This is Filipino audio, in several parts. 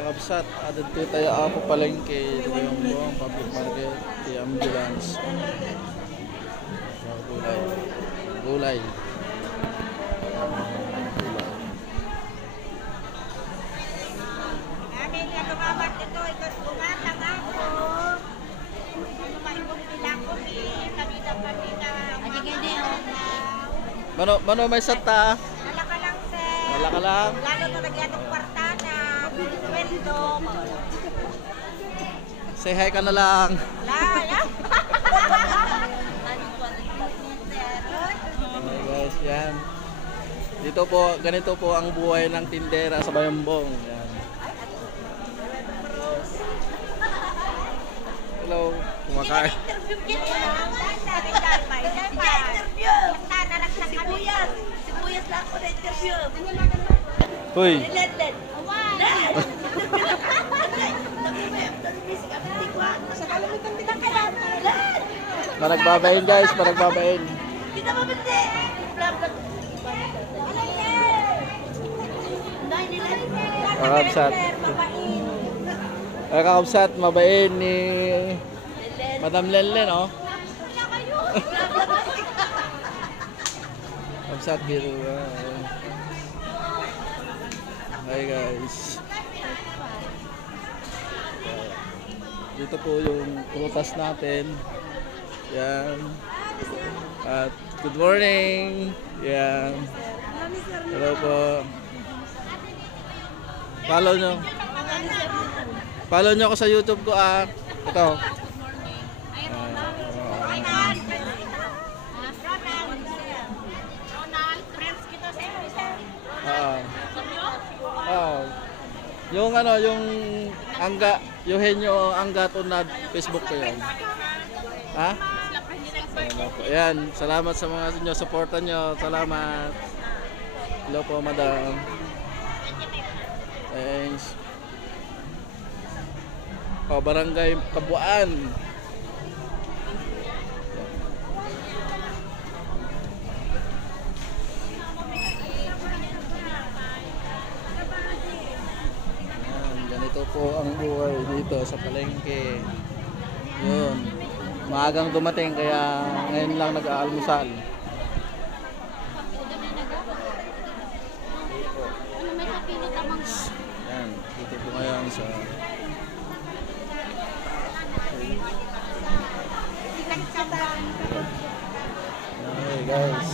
kakabsat. Added to tayo ako palengke. Dito yung buong public market. Di ambulance. Gulay. Gulay. Mano may sata? Wala ka lang, sir. Wala ka lang? Lalo na nagyanong kwartana. Sweldo. Say hi ka na lang. Wala. Okay guys, yan. Dito po, ganito po ang buhay ng tindera sa Bayambong. Yan. Hello, kumakain. Sibuyas lang ako na interview. Hoy. Maragbabain guys, maragbabain. Kita mo bende. Kakabsat. Kakabsat, mabain ni Madam Lenlen, oh. Kakabsat dito. Hi guys. Dito po yung prutas natin. Yan. At good morning. Yan. Hello po. Follow nyo. Follow nyo ako sa YouTube ko, ah. Ito. Yung ano, yung Angga, Eugenio Angga Tunad, Facebook ko yun. Ha? Ayan, salamat sa mga inyo, supportan nyo. Salamat. Hello po, madam. Thanks. O, Barangay Kabuan. Ganito po ang buhay dito sa palengke. Yun. Maagang dumating kaya ngayon lang nag-aalmusal. Yan. Dito po ngayon sa hey guys.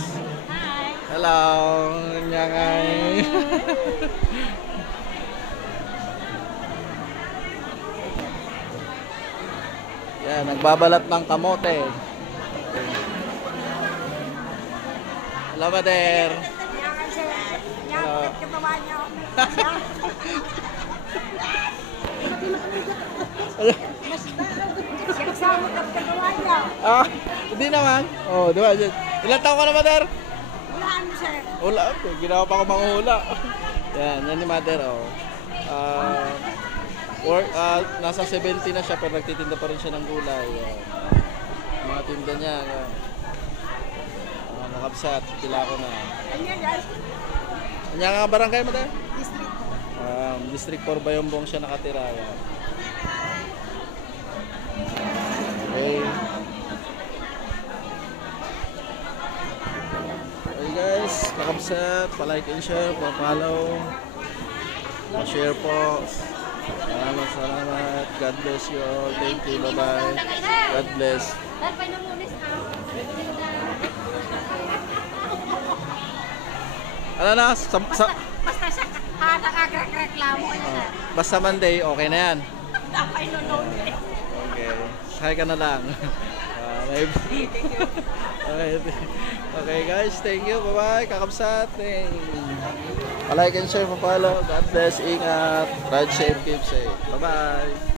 Hello. Nyangay. Yan, nagbabalat ng kamote. Hello, Mader. Hello. Ah, hindi naman. Oh, diba? Ilan taon ka na, Mader? Hulaan mo, sir. Hula. Ginawa pa ako manghula. Yan, yan ni Mader, oh. Nasa 70 na siya pero nagtitinda pa rin siya ng gulay. Mga tinda niya. Nakabsat, tila ko na. Anya nga barangay mo tayo? District 4 Bayambong siya nakatira. Yan. Okay. Okay guys, nakabsat, pa-like and share, pa-follow, pa-share po. Salamat. God bless you all. Thank you. Bye-bye. God bless. Ano na? Basta siya nakagreklamo. Basta Monday, okay na yan. Dapat inunood. Okay. Hi ka na lang. Okay guys, thank you. Bye-bye. Kakabsat. Like and share, follow. God bless. Ingat. Ride safe, keep safe. Bye-bye.